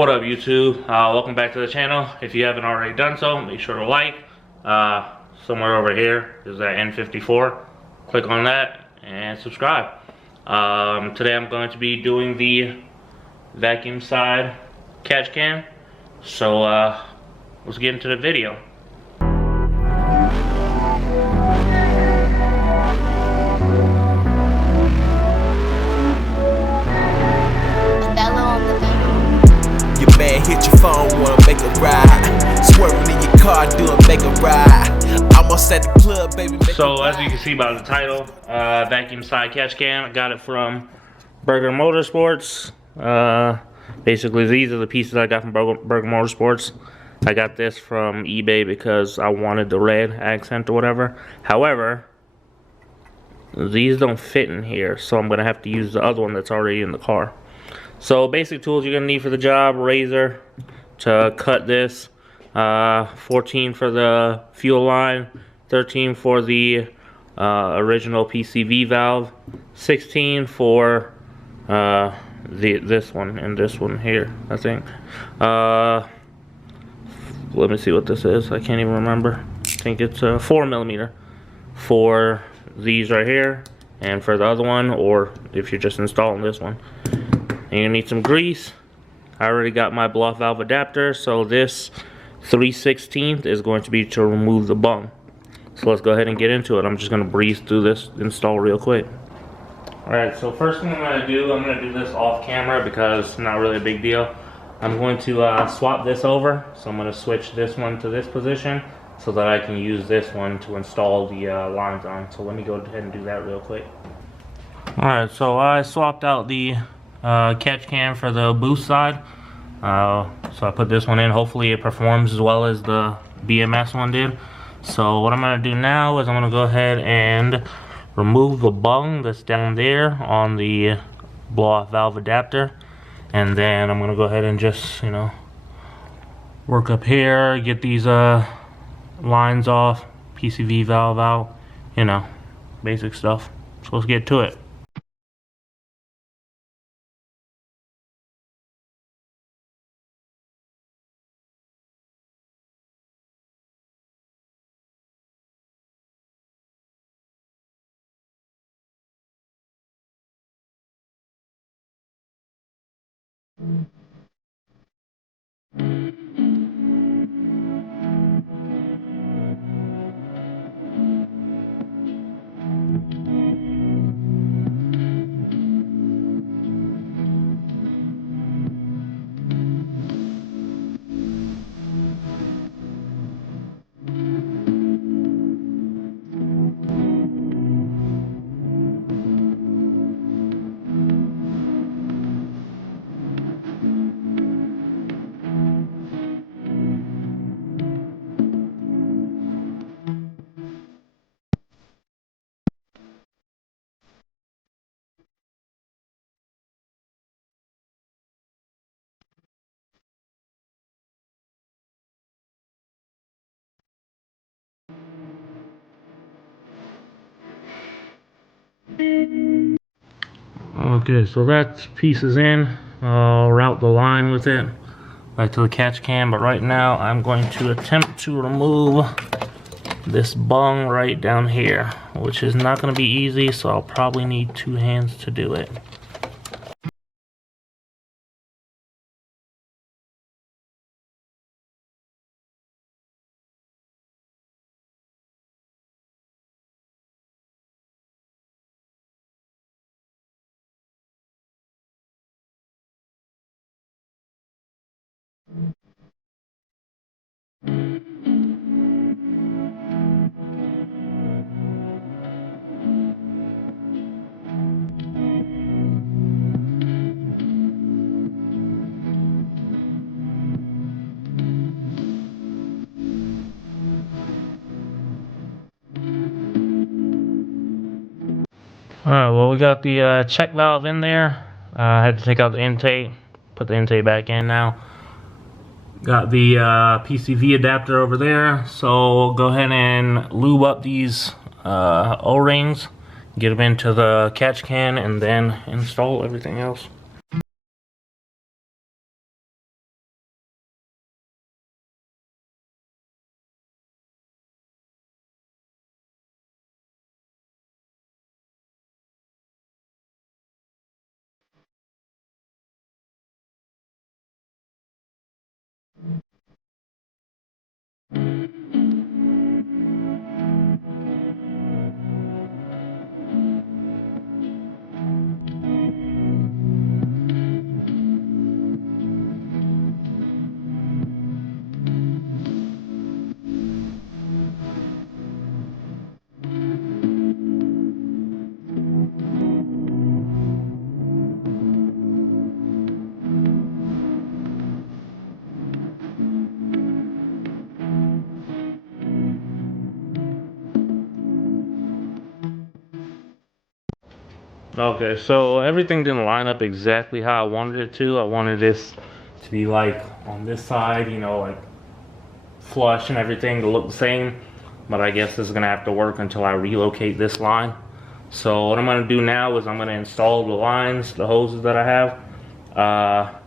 What up, YouTube? Welcome back to the channel. If you haven't already done so, make sure to like. Somewhere over here is that N54. Click on that and subscribe. Today I'm going to be doing the vacuum side catch can. So let's get into the video. Man, hit your phone, wanna make a ride. Swerving in your car, doing make a ride. Almost at the club, baby. So as you can see by the title, vacuum side catch can. I got it from Burger Motorsports. Basically, these are the pieces I got from Burger Motorsports. I got this from eBay because I wanted the red accent or whatever. However, these don't fit in here, so I'm gonna have to use the other one that's already in the car. So basic tools you're going to need for the job: razor to cut this, 14 for the fuel line, 13 for the original PCV valve, 16 for this one and this one here, I think. Let me see what this is. I can't even remember. I think it's 4mm for these right here, and for the other one, or if you're just installing this one. And you need some grease. I already got my block valve adapter, so this 3/16 is going to be to remove the bung. So let's go ahead and get into it. I'm just going to breeze through this install real quick. Alright, so first thing I'm going to do this off camera because it's not really a big deal. I'm going to swap this over. So I'm going to switch this one to this position so that I can use this one to install the lines on. So let me go ahead and do that real quick. Alright, so I swapped out the catch can for the boost side. So I put this one in. Hopefully it performs as well as the BMS one did. So what I'm going to do now is I'm going to go ahead and remove the bung that's down there on the blow-off valve adapter. And then I'm going to go ahead and just, work up here, get these lines off, PCV valve out, basic stuff. So let's get to it. Okay, so that piece is in. I'll route the line with it back to the catch can, but right now I'm going to attempt to remove this bung right down here, which is not going to be easy, so I'll probably need 2 hands to do it. Alright, well, we got the check valve in there. I had to take out the intake, put the intake back in now. Got the PCV adapter over there, so go ahead and lube up these O-rings, get them into the catch can, and then install everything else. Okay, so everything didn't line up exactly how I wanted it to. I wanted this to be like on this side, you know, like flush and everything to look the same. But I guess this is gonna have to work until I relocate this line. So what I'm gonna do now is I'm gonna install the lines, the hoses that I have.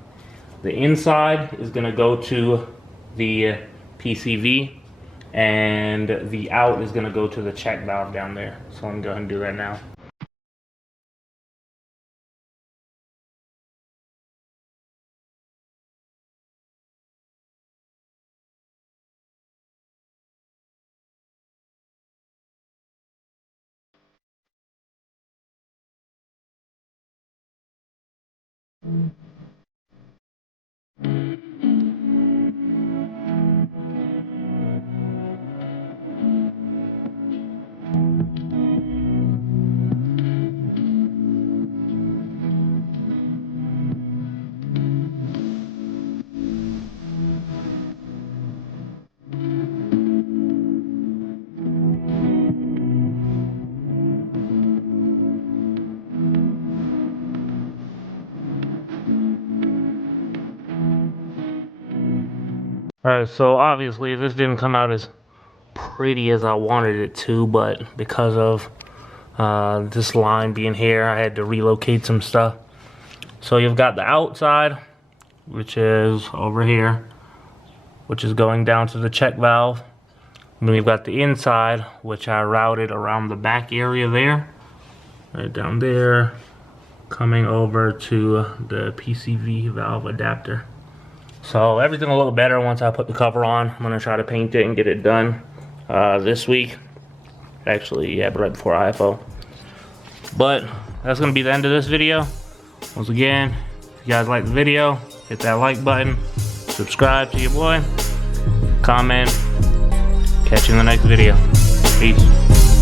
The inside is gonna go to the PCV, and the out is gonna go to the check valve down there. So I'm gonna go ahead and do that now. Alright, so obviously this didn't come out as pretty as I wanted it to, but because of this line being here, I had to relocate some stuff. So you've got the outside, which is over here, which is going down to the check valve. And then we've got the inside, which I routed around the back area there, right down there, coming over to the PCV valve adapter. So everything will look better once I put the cover on. I'm gonna try to paint it and get it done this week. Actually, yeah, but right before IFO. But that's gonna be the end of this video. Once again, if you guys like the video, hit that like button, subscribe to your boy, comment, catch you in the next video. Peace.